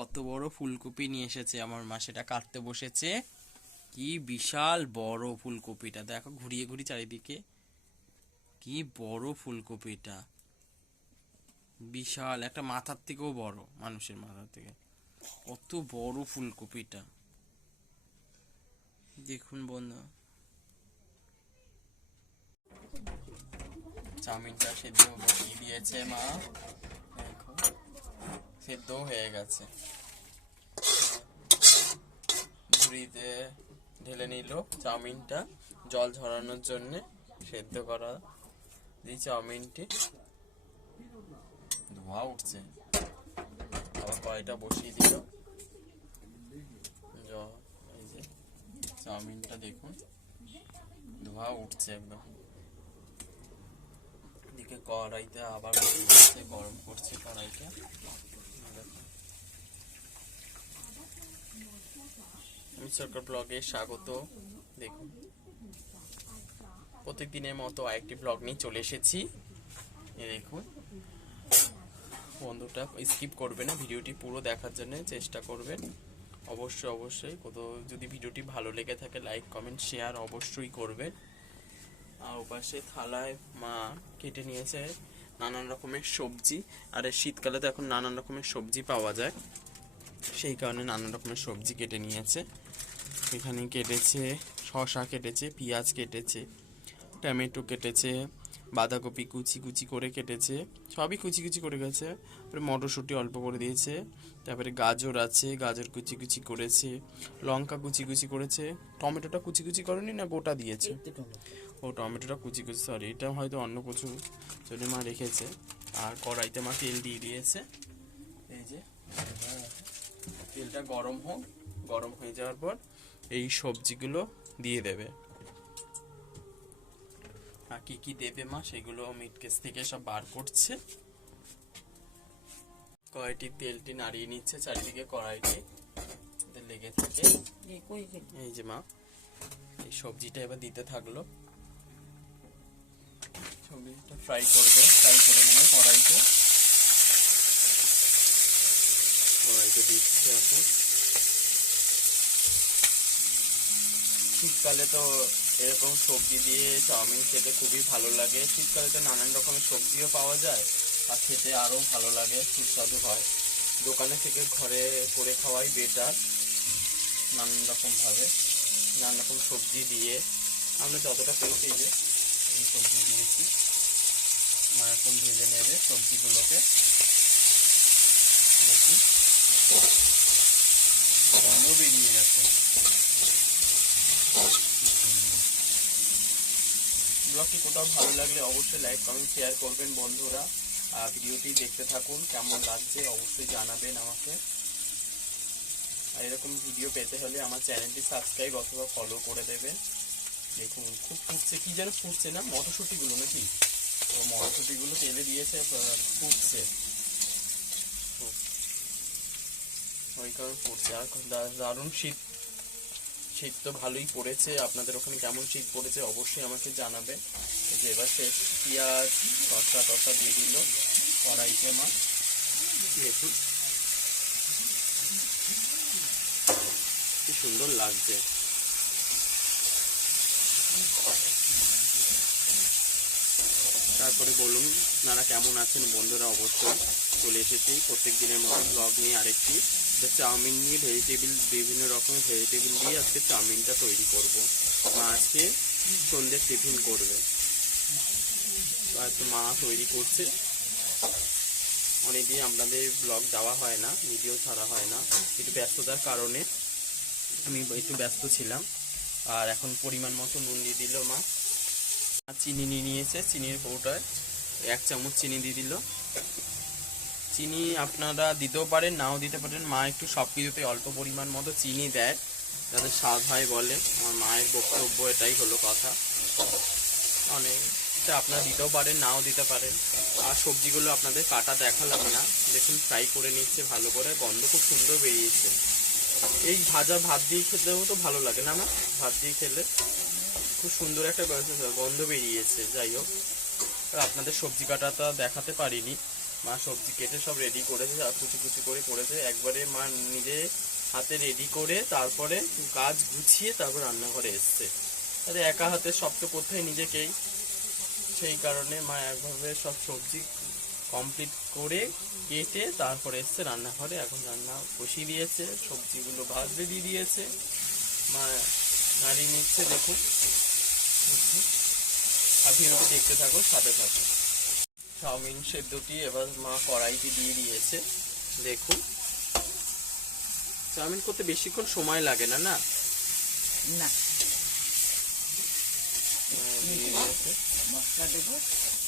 কত বড় ফুলকপি নিয়ে এসেছে আমার মা, সেটা কাটতে বসেছে। কি বিশাল বড় ফুলকপিটা। দেখো, ঘুরিয়ে ঘুরি চারিদিকে। কি বড় ফুলকপিটা। বিশাল, একটা মাথার থেকেও বড়, মানুষের মাথার থেকে। কত বড় ফুলকপিটা। দেখুন বন্ধু। চাউমিনটা সেদ্ধ বসিয়ে দিয়েছে মা। সেদ্ধ হয়ে গেছে। ঝুড়িতে ঢেলে নিল চাউমিনটা। জল ঝরানোর জন্য সেদ্ধ করা এই চাউমিনটি। ধোঁয়া উঠছে। আবার কয়টা বসিয়ে দিল। এই যে চাউমিনটা দেখুন। ধোঁয়া উঠছে একদম। এদিকে কড়াইতে আবার গরম করছে কড়াইটা দেখুন। আমি সরকার ব্লগে স্বাগত। দেখুন, প্রত্যেকদিনের মতো আরেকটি ব্লগ নিয়ে চলে এসেছি। দেখুন, বন্ধুটা স্কিপ করবে না, ভিডিওটি পুরো দেখার জন্য চেষ্টা করবেন। অবশ্যই অবশ্যই, কোথাও যদি ভিডিওটি ভালো লেগে থাকে লাইক কমেন্ট শেয়ার অবশ্যই করবেন। আর ওপাশে থালায় মা কেটে নিয়েছে নানান রকমের সবজি। আর শীতকালে তো এখন নানান রকমের সবজি পাওয়া যায়। সেই কারণে নানান রকমের সবজি কেটে নিয়েছে। এখানে কেটেছে শসা কেটেছে পেঁয়াজ কেটেছে টমেটো কেটেছে বাঁধাকপি কুচি কুচি করে কেটেছে সবই কুচি কুচি করে গেছে। তারপরে মটরশুঁটি অল্প করে দিয়েছে তারপরে গাজর আছে গাজর কুচি কুচি করেছে লঙ্কা কুচি কুচি করেছে টমেটোটা কুচি কুচি করেনি না গোটা দিয়েছে? ও টমেটোটা কুচি কুচি সরি এটা হয়তো অন্য কিছু জন্য মা রেখেছে। আর কড়াইতে মা তেল দিয়ে দিয়েছে। এই যে তেলটা গরম হোক গরম হয়ে যাওয়ার পর এই সবজিগুলো দিয়ে দেবে। আর কি কি দেবে মা, সেগুলো মিট কেস থেকে সব বার করছে। কড়াইটি তেলটি নাড়িয়ে নিচ্ছে চারিদিকে কড়াইটি। লেগে থাকে। এই যে মা, এই সবজিটা এবার দিতে থাকল। সবজিটা ফ্রাই করবে, ফ্রাই করে নেবে কড়াইতে। কড়াইতে দিচ্ছে এখন। শীতকালে তো এরকম সবজি দিয়ে চাউমিন খেতে খুবই ভালো লাগে। শীতকালে তো নানান রকমের সবজিও পাওয়া যায় আর খেতে আরও ভালো লাগে, সুস্বাদু হয়। দোকানে থেকে ঘরে করে খাওয়াই বেটার নানান রকমভাবে নানান রকম সবজি দিয়ে। আমরা যতটা পেয়েছি যে, এই সবজি দিয়েছি। মা এখন ভেজে নেবে সবজিগুলোকে। দেখুন। গন্ধ বেরিয়ে গেছে। ব্লগটি কোথাও ভালো লাগলে অবশ্যই লাইক, কমেন্ট, শেয়ার করবেন বন্ধুরা। ভিডিওটি দেখতে থাকুন, কেমন লাগছে অবশ্যই জানাবেন আমাকে। আর এরকম ভিডিও পেতে হলে আমার চ্যানেলটি সাবস্ক্রাইব অথবা ফলো করে দেবেন। দেখুন, খুব ফুটছে, কি যেন ফুটছে না? মটরশুঁটিগুলো নাকি? ও, মটরশুঁটিগুলো তেলে দিয়েছে ফুটছে। ওই কারণে ফুটছে। আর দারুণ শীত শীত তো ভালোই পড়েছে, আপনাদের ওখানে কেমন শীত পড়েছে অবশ্যই আমাকে জানাবে যে এবার শেষ পেঁয়াজ, শসা টসা দিয়ে দিল, কড়াইতে মা। দেখুন। কি সুন্দর লাগছে। তারপরে বলুন আপনারা কেমন আছেন বন্ধুরা, অবশ্যই চলে এসেছি। প্রত্যেক দিনের মতো ব্লগ নিয়ে আরেকটি তো চাউমিন নিয়ে ভেজিটেবিল বিভিন্ন রকমের ভেজিটেবিল দিয়ে আজকে চাউমিনটা তৈরি করব। মা আজকে সন্ধ্যের টিফিন করবে। তো মা তৈরি করছে। অনেকদিন আপনাদের ব্লগ দেওয়া হয় না ভিডিও ছাড়া হয় না। একটু ব্যস্ততার কারণে আমি একটু ব্যস্ত ছিলাম। আর এখন পরিমাণ মতো নুন দিয়ে দিল মা। চিনি নিয়ে নিয়েছে, চিনির কৌটায় এক চামচ চিনি দিয়ে দিল। চিনি আপনারা দিতেও পারেন, নাও দিতে পারেন। মা একটু সব কিছুতে অল্প পরিমাণ মতো চিনি দেয়, যাতে স্বাদ হয় বলে। আমার মায়ের বক্তব্য এটাই হলো কথা। অনেক আপনারা দিতেও পারেন, নাও দিতে পারেন। আর সবজিগুলো আপনাদের কাটা দেখালাম না। দেখুন ফ্রাই করে নিচ্ছে, ভালো করে। গন্ধ খুব সুন্দর বেরিয়েছে। এই ভাজা ভাত দিয়ে খেতেও তো ভালো লাগে না, মা? ভাত দিয়ে খেলে খুব সুন্দর একটা গন্ধ- বেরিয়েছে। যাই হোক আপনাদের সবজি কাটাটা দেখাতে পারিনি। মা সবজি কেটে সব রেডি করেছে আর কুচি কুচি করে করেছে। একবারে মা নিজে হাতে রেডি করে তারপরে কাজ গুছিয়ে তারপর রান্নাঘরে এসছে। তাহলে একা হাতে সব তো কোথায় নিজেকেই। সেই কারণে মা একভাবে সব সবজি কমপ্লিট করে কেটে তারপরে এসছে রান্নাঘরে। এখন রান্না বসিয়ে দিয়েছে, সবজিগুলো ভাজতে দিয়ে দিয়েছে। মা নাড়িয়ে নিচ্ছে, দেখুন। আপনি দেখতে থাকো, সাথে থাকো। চাউমিন সেদ্ধটি এবার মা কড়াইতে দিয়ে দিয়েছে দেখুন। চাউমিন করতে বেশিক্ষণ সময় লাগে না না? না। দিয়েছে। মশলা দেবো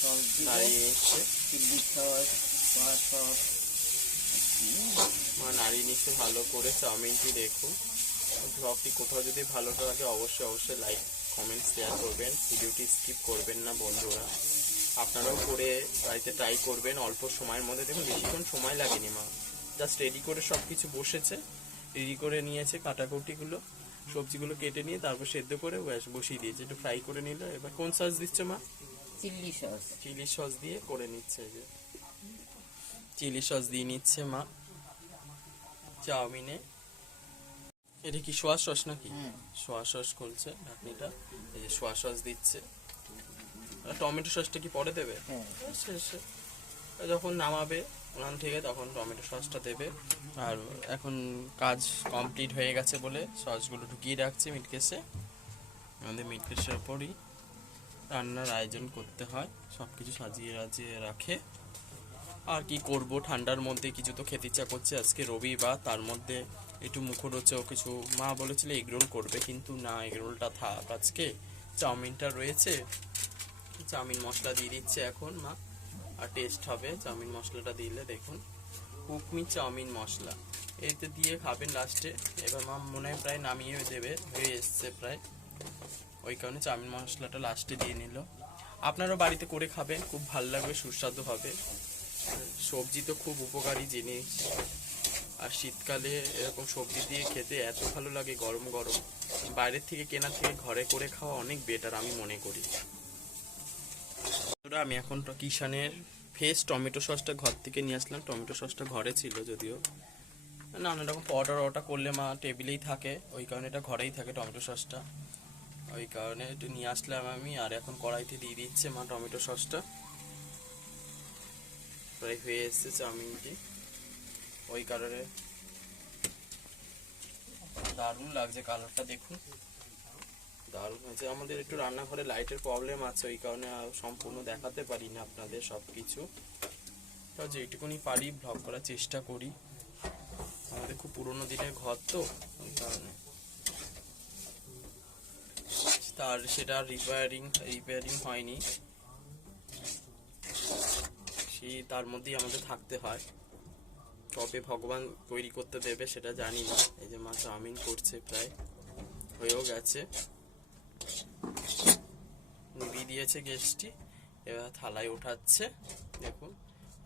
সস নাড়িয়ে নিচ্ছে চিলি সস সয়া সস। মা নাড়িয়ে নিচ্ছে ভালো করে চাউমিনটি দেখুন। ব্লগটি কোথাও যদি ভালো লাগে অবশ্যই অবশ্যই লাইক কমেন্ট শেয়ার করবেন। ভিডিওটি স্কিপ করবেন না বন্ধুরা। আপনারাও করে বাড়িতে ট্রাই করবেন অল্প সময়ের মধ্যে। দেখুন বেশিক্ষণ সময় লাগেনি মা। জাস্ট রেডি করে সব কিছু বসেছে রেডি করে নিয়েছে কাটাকুটিগুলো সবজিগুলো কেটে নিয়ে তারপর সেদ্ধ করে বসিয়ে দিয়েছে। একটু ফ্রাই করে নিল। এবার কোন সস দিচ্ছে মা? চিলি সস চিলি সস দিয়ে করে নিচ্ছে যে। চিলি সস দিয়ে নিচ্ছে মা। চাউমিনে। এটা কি সোয়া সস নাকি? সোয়া সস খুলছে ঢাকনিটা এই যে সোয়া সস দিচ্ছে। টমেটো সসটা কি পরে দেবে? শেষে। যখন নামাবে ওখান থেকে তখন টমেটো সসটা দেবে। আর এখন কাজ কমপ্লিট হয়ে গেছে বলে সসগুলো ঢুকিয়ে রাখছে মিট কেসে আমাদের মিট কেসের ওপরই রান্নার আয়োজন করতে হয়। সব কিছু সাজিয়ে রাজিয়ে রাখে। আর কি করব? ঠান্ডার মধ্যে কিছু তো খেতে ইচ্ছা করছে। আজকে রবিবার তার মধ্যে একটু মুখরোচক কিছু মা বলেছিল এগরোল করবে। কিন্তু না এগরোলটা থাক আজকে। চাউমিনটা রয়েছে। চাউমিন মশলা দিয়ে দিচ্ছে এখন, মা। আর টেস্ট হবে চাউমিন মশলাটা দিলে, দেখুন। কুকমি চাউমিন মশলা। এতে দিয়ে খাবেন লাস্টে এবার মা মনে হয় প্রায় নামিয়ে দেবে, হয়ে এসছে প্রায়। ওই কারণে চাউমিন মশলাটা লাস্টে দিয়ে নিল। আপনারাও বাড়িতে করে খাবেন, খুব ভালো লাগবে, সুস্বাদু হবে। সবজি তো খুব উপকারী জিনিস। আর শীতকালে এরকম সবজি দিয়ে খেতে এত ভালো লাগে, গরম গরম। বাইরের থেকে কেনা থেকে ঘরে করে খাওয়া অনেক বেটার আমি মনে করি। বন্ধুরা, আমি এখন কিষানের ফ্রেশ টমেটো সসটা ঘর থেকে নিয়ে আসলাম। টমেটো সসটা ঘরে ছিল যদিও। নানা রকম অর্ডার অর্ডার করলে মা টেবিলেই থাকে ওই কারণে এটা ঘরেই থাকে টমেটো সসটা। ওই কারণে একটু নিয়ে আসলাম আমি আর এখন কড়াইতে দিয়ে দিচ্ছে মা টমেটো সসটা। প্রায় হয়ে এসছে চাউমিনটি। ওই কারণে দারুণ লাগছে কালারটা দেখুন। দারুণ হয়েছে। আমাদের একটু রান্নাঘরে লাইটের প্রবলেম আছে, ওই কারণে সম্পূর্ণ দেখাতে পারি না আপনাদের সব কিছু তো যেটুকুনি পারি ব্লগ করার চেষ্টা করি। আমাদের খুব পুরোনো দিনের ঘর তো, ওই কারণে। তার সেটা রিপেয়ারিং রিপেয়ারিং হয়নি। সেই তার মধ্যেই আমাদের থাকতে হয়। কবে ভগবান তৈরি করতে দেবে সেটা জানি না। এই যে মা চাউমিন করছে প্রায়, হয়েও গেছে। নিভিয়ে দিয়েছে গ্যাসটি। এবার থালায় ওঠাচ্ছে। দেখুন,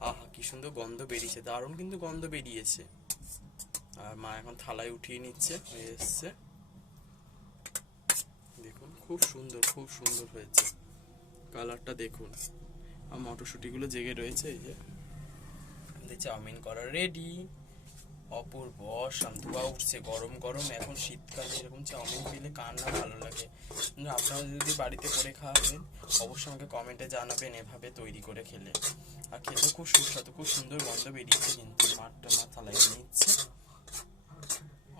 আহা, কি সুন্দর গন্ধ বেরিয়েছে। দারুণ কিন্তু গন্ধ বেরিয়েছে। আর মা এখন থালায় উঠিয়ে নিচ্ছে, হয়ে এসছে। দেখুন, খুব সুন্দর খুব সুন্দর হয়েছে। কালারটা দেখুন। আর মটরশুঁটিগুলো জেগে রয়েছে, এই যে। চাউমিন করা রেডি অপূর্ব শান্তুবা উঠছে, গরম গরম। এখন শীতকালে এরকম চাউমিন পেলে কার না ভালো লাগে? আপনারা যদি বাড়িতে করে খাওয়াবেন অবশ্যই আমাকে কমেন্টে জানাবেন এভাবে তৈরি করে খেলে। আর খেতে খুব সুস্বাদু, খুব সুন্দর গন্ধ বেরিয়েছে কিন্তু। মাঠটা মা থালায় নিচ্ছে।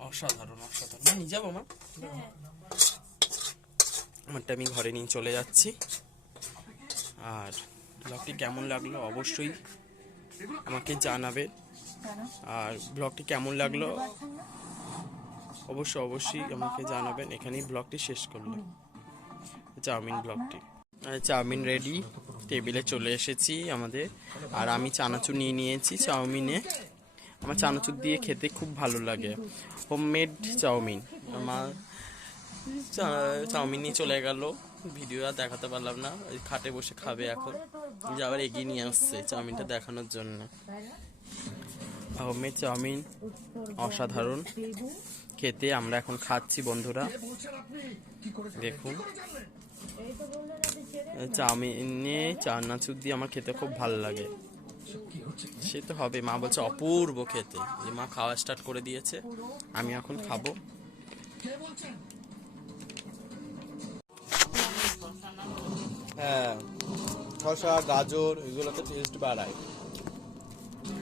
অসাধারণ অসাধারণ। মা, নিয়ে যাব মা? আমারটা আমি ঘরে নিয়ে চলে যাচ্ছি। আর ব্লগটি কেমন লাগল অবশ্যই আমাকে জানাবে আর ব্লগটি কেমন লাগল? অবশ্যই অবশ্যই আমাকে জানাবেন। এখানেই ব্লগটি শেষ করলাম। চাউমিন ব্লগটি। Chowmein ready. টেবিলে চলে এসেছি আমাদের। আর আমি চানাচুর নিয়ে নিয়েছি চাউমিনে। আমার চানাচুর দিয়ে খেতে খুব ভালো লাগে। Homemade chowmein. আমার চাউমিন নিয়ে চলে গেল। ভিডিও আর দেখাতে পারলাম না। খাটে বসে খাবে এখন। যে আবার এগিয়ে নিয়ে আসছে চাউমিনটা দেখানোর জন্য। হোমমেড চাউমিন অসাধারণ। খেতে আমরা এখন খাচ্ছি, বন্ধুরা। দেখুন। চাউমিনে চানাচুর দিয়ে আমার খেতে খুব ভালো লাগে। সে তো হবে, মা বলছে অপূর্ব খেতে। যে মা খাওয়া স্টার্ট করে দিয়েছে, আমি এখন খাব। হ্যাঁ শসা গাজর এগুলোতে টেস্ট বাড়ায়।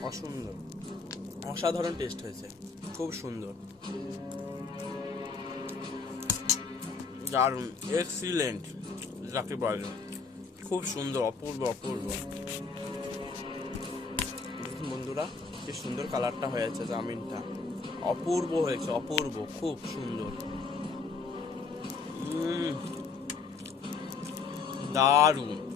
অসুন্দর। অসাধারণ টেস্ট হয়েছে। খুব সুন্দর। দারুণ। এক্সিলেন্ট যাকে বলে খুব সুন্দর, অপূর্ব অপূর্ব। বন্ধুরা, কি সুন্দর কালারটা হয়েছে জামিনটা। অপূর্ব হয়েছে, অপূর্ব, খুব সুন্দর। দারুণ।